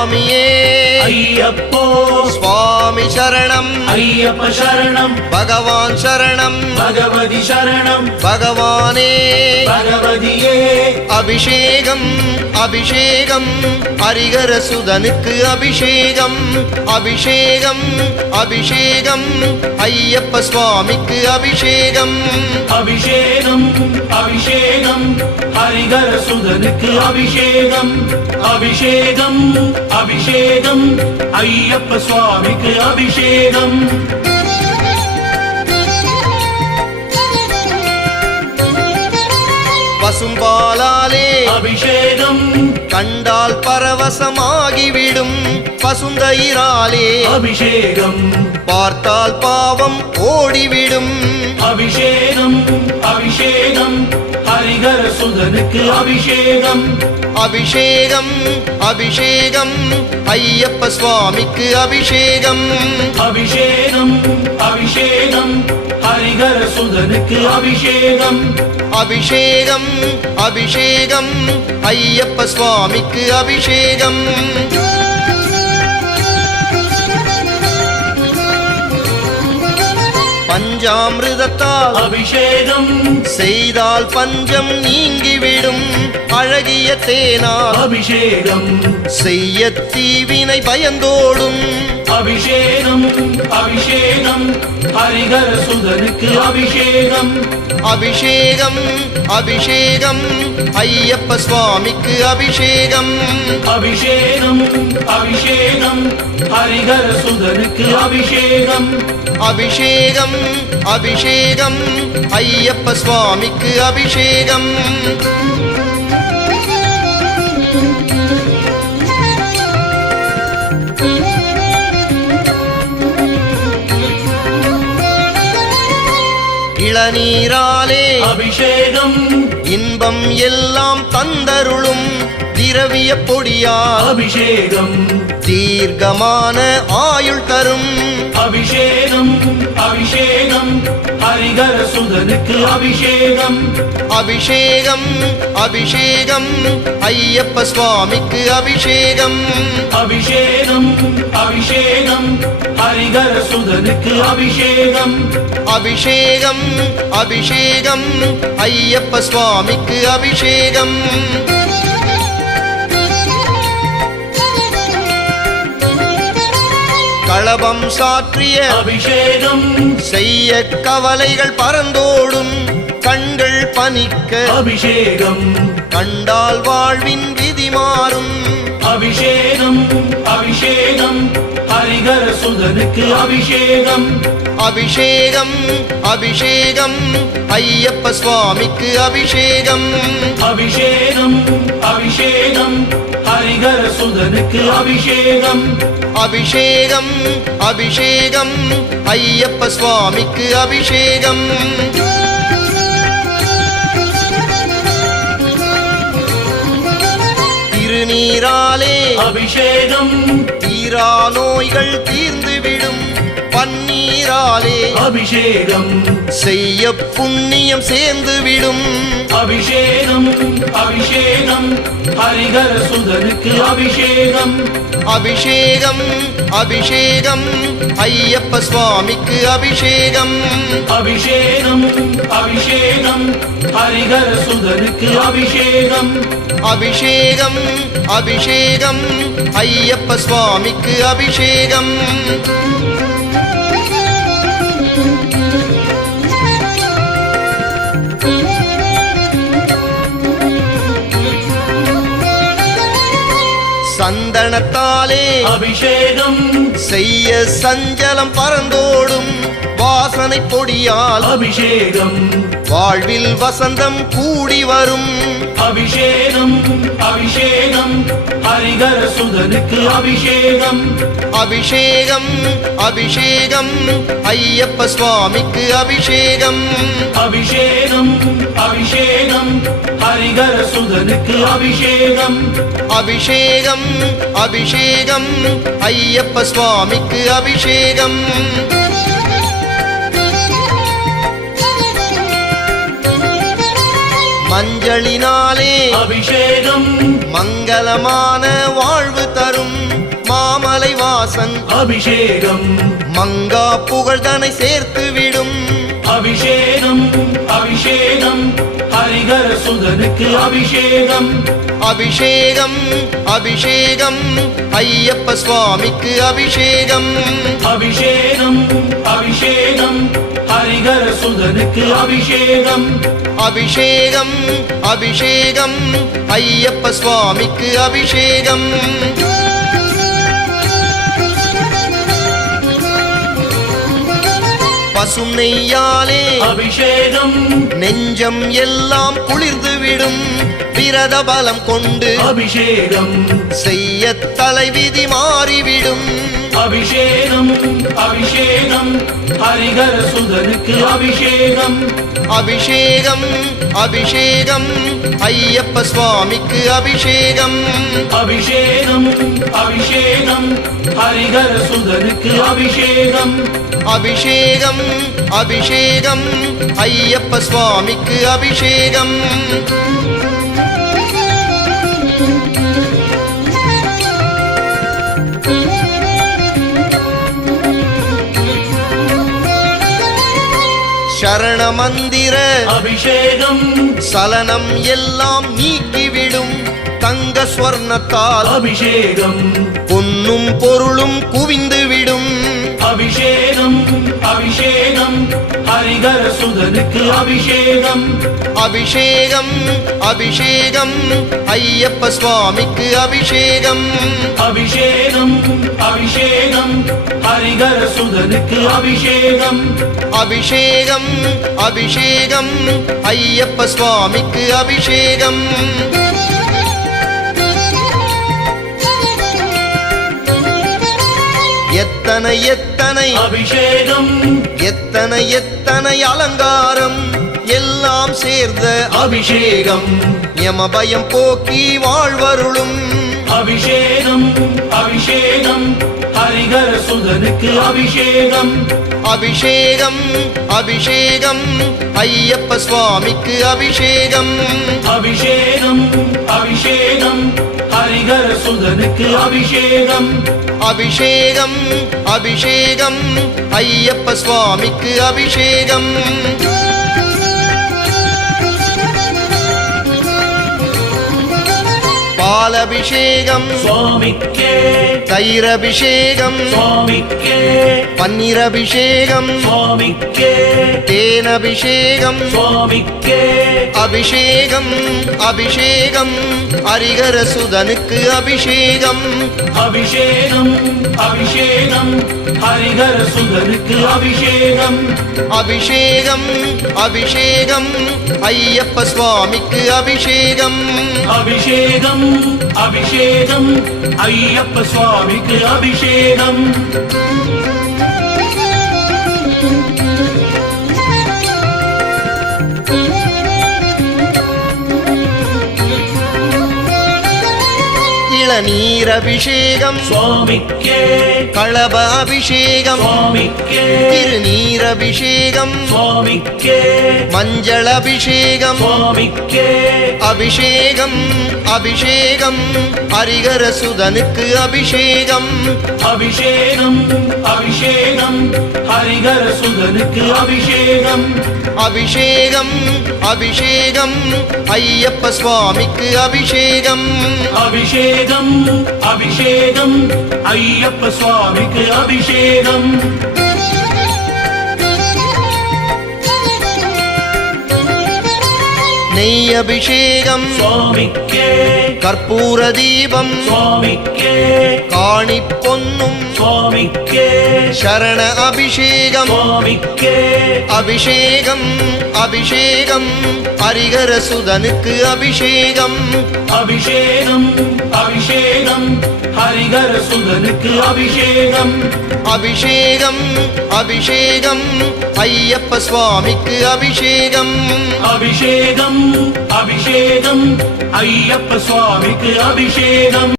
சுவாமியே ஐயப்போ சுவாமி சரணம் ஐயப்ப சரணம் பகவான் சரணம் பகவதி சரணம் பகவானே பகவதியே அபிஷேகம் அபிஷேகம் ஹரிஹர சுதனுக்கு அபிஷேகம் அபிஷேகம் அபிஷேகம் ஐயப்ப சுவாமிக்கு அபிஷேகம் அபிஷேகம் அபிஷேகம் ஹரிஹர சுதனுக்கு அபிஷேகம் அபிஷேகம் அபிஷேகம் ஐயப்ப சுவாமிக்கு அபிஷேகம் பசும்பாலாலே அபிஷேகம் கண்டால் பரவசமாகிவிடும் பசுந்தயிராலே அபிஷேகம் பார்த்தால் பாவம் ஓடிவிடும் அபிஷேகம் அபிஷேகம் ஹரிஹர சுதனுக்கு அபிஷேகம் அபிஷேகம் அபிஷேகம் ஐயப்ப சுவாமிக்கு அபிஷேகம் அபிஷேகம் அபிஷேகம் ஹரிஹர சுதனுக்கு அபிஷேகம் அபிஷேகம் அபிஷேகம் ஐயப்ப சுவாமிக்கு அபிஷேகம் பஞ்சாமிருதத்தால் அபிஷேகம் செய்தால் பஞ்சம் நீங்கிவிடும் அழகிய தேனால் அபிஷேகம் செய்ய தீவினை பயந்தோடும் அபிஷேகம் அபிஷேகம் ஹரிஹர சுதனுக்கு அபிஷேகம் அபிஷேகம் அபிஷேகம் ஐயப்ப சுவாமிக்கு அபிஷேகம் அபிஷேகம் அபிஷேகம் ஹரிஹர சுதனுக்கு அபிஷேகம் அபிஷேகம் அபிஷேகம் ஐயப்ப சுவாமிக்கு அபிஷேகம் இளநீராலே அபிஷேகம் இன்பம் எல்லாம் தந்தருளும் திரவிய பொடியால் அபிஷேகம் தீர்க்கமான ஆயுள் தரும் அபிஷேகம் அபிஷேகம் ஹரிஹர சுதனுக்கு அபிஷேகம் அபிஷேகம் அபிஷேகம் ஐயப்ப சுவாமிக்கு அபிஷேகம் அபிஷேகம் அபிஷேகம் ஹரிஹர சுதனுக்கு அபிஷேகம் அபிஷேகம் அபிஷேகம் ஐயப்ப சுவாமிக்கு அபிஷேகம் களபம் சாற்றிய அபிஷேகம் செய்ய கவலைகள் பறந்தோடும் கண்கள் பனிக்க அபிஷேகம் கண்டால் வாழ்வின் விதி மாறும் அபிஷேகம் அபிஷேகம் ஹரிஹர சுதனுக்கு அபிஷேகம் அபிஷேகம் அபிஷேகம் ஐயப்ப சுவாமிக்கு அபிஷேகம் அபிஷேகம் அபிஷேகம் ஹரிஹர சுதனுக்கு அபிஷேகம் அபிஷேகம் அபிஷேகம் ஐயப்ப சுவாமிக்கு அபிஷேகம் திருநீராலே அபிஷேகம் தீரா நோய்கள் தீர்ந்துவிடும் பன்னீராலே அபிஷேகம் செய்ய புண்ணியம் சேர்ந்துவிடும் அபிஷேகம் அபிஷேகம் ஹரிஹர சுதனுக்கு அபிஷேகம் அபிஷேகம் அபிஷேகம் ஐயப்ப சுவாமிக்கு அபிஷேகம் அபிஷேகம் அபிஷேகம் ஹரிஹர சுதனுக்கு அபிஷேகம் அபிஷேகம் அபிஷேகம் ஐயப்ப சுவாமிக்கு அபிஷேகம் சந்தனத்தாலே அபிஷேகம் செய்ய சஞ்சலம் பறந்தோடும் வாசனை பொடியால் அபிஷேகம் வாழ்வில் வசந்தம் கூடி வரும் அபிஷேகம் அபிஷேகம் ஹரிஹர சுதனுக்கு அபிஷேகம் அபிஷேகம் அபிஷேகம் ஐயப்ப சுவாமிக்கு அபிஷேகம் அபிஷேகம் அபிஷேகம் ஹரிஹர சுதனுக்கு அபிஷேகம் அபிஷேகம் அபிஷேகம் ஐயப்ப சுவாமிக்கு அபிஷேகம் மஞ்சளினாலே அபிஷேகம் மங்களமான வாழ்வு தரும் அபிஷேகம் மங்கா புகழ்தனை சேர்த்து விடும் அபிஷேகம் அபிஷேகம் ஹரிகர சுதனுக்கு அபிஷேகம் அபிஷேகம் அபிஷேகம் ஐயப்ப சுவாமிக்கு அபிஷேகம் அபிஷேகம் அபிஷேகம் ஹரிகர சுதனுக்கு அபிஷேகம் அபிஷேகம் அபிஷேகம் ஐயப்ப சுவாமிக்கு அபிஷேகம் பசும் நெய்யாலே அபிஷேகம் நெஞ்சம் எல்லாம் குளிர்ந்துவிடும் விரத பலம் கொண்டு அபிஷேகம் செய்ய தலைவிதி மாறிவிடும் அபிஷேகம் அபிஷேகம் ஹரிகர சுதனுக்கு அபிஷேகம் அபிஷேகம் அபிஷேகம் ஐயப்ப சுவாமிக்கு அபிஷேகம் அபிஷேகம் அபிஷேகம் ஹரிகர சுதனுக்கு அபிஷேகம் அபிஷேகம் அபிஷேகம் ஐயப்ப சுவாமிக்கு அபிஷேகம் சரண மந்திர அபிஷேகம் சலனம் எல்லாம் நீக்கிவிடும் தங்க ஸ்வர்ணத்தால் அபிஷேகம் பொன்னும் பொருளும் குவிந்துவிடும் அபிஷேகம் அபிஷேகம் ஹரிகர சுதனுக்கு அபிஷேகம் அபிஷேகம் அபிஷேகம் ஐயப்ப சுவாமிக்கு அபிஷேகம் அபிஷேகம் அபிஷேகம் ஹரிகர சுதனுக்கு அபிஷேகம் அபிஷேகம் அபிஷேகம் ஐயப்ப சுவாமிக்கு அபிஷேகம் எத்தனை எத்தனை அபிஷேகம் எத்தனை எத்தனை அலங்காரம் எல்லாம் சேர்ந்த அபிஷேகம் யமபயம் போக்கி வாழ்வருளும் அபிஷேகம் அபிஷேகம் ஹரிகர சுதனுக்கு அபிஷேகம் அபிஷேகம் அபிஷேகம் ஐயப்ப சுவாமிக்கு அபிஷேகம் அபிஷேகம் அபிஷேகம் ஹரிகர சுதனுக்கு அபிஷேகம் அபிஷேகம் அபிஷேகம் ஐயப்ப சுவாமிக்கு அபிஷேகம் பாலபிஷேகம் சுவாமிக்கே தயிரபிஷேகம் சுவாமிக்கே பன்னீரபிஷேகம் சுவாமிக்கே தேனபிஷேகம் சுவாமிக்கே அபிஷேகம் அபிஷேகம் ஹரிகர சுதனுக்கு அபிஷேகம் அபிஷேகம் அபிஷேகம் ஹரிகர சுதனுக்கு அபிஷேகம் அபிஷேகம் அபிஷேகம் ஐயப்ப சுவாமிக்கு அபிஷேகம் அபிஷேகம் அபிஷேகம் ஐயப்ப சுவாமிக்கு அபிஷேகம் இளநீர் அபிஷேகம் சுவாமிக்கே களப அபிஷேகம் சுவாமிக்கே திருநீர் அபிஷேகம் சுவாமிக்கே மஞ்சள் அபிஷேகம் சுவாமிக்கே அபிஷேகம் அபிஷேகம் ஹரிகர சுதனுக்கு அபிஷேகம் அபிஷேகம் அபிஷேகம் ஹரிகர சுதனுக்கு அபிஷேகம் அபிஷேகம் அபிஷேகம் ஐயப்ப சுவாமிக்கு அபிஷேகம் அபிஷேகம் அபிஷேகம் ஐயப்ப சுவாமிக்கு அபிஷேகம் நெய் அபிஷேகம் சுவாமிக்கே கற்பூர தீபம் சுவாமிக்கே காணி பொன்னும் சுவாமிக்கே சரண அபிஷேகம் சுவாமிக்கே அபிஷேகம் அபிஷேகம் ஹரிகர சுதனுக்கு அபிஷேகம் அபிஷேகம் அபிஷேகம் ஹரிகர சுதனுக்கு அபிஷேகம் அபிஷேகம் அபிஷேகம் ஐயப்ப சுவாமிக்கு அபிஷேகம் அபிஷேகம் அபிஷேகம் ஐயப்ப சுவாமிக்கு அபிஷேகம்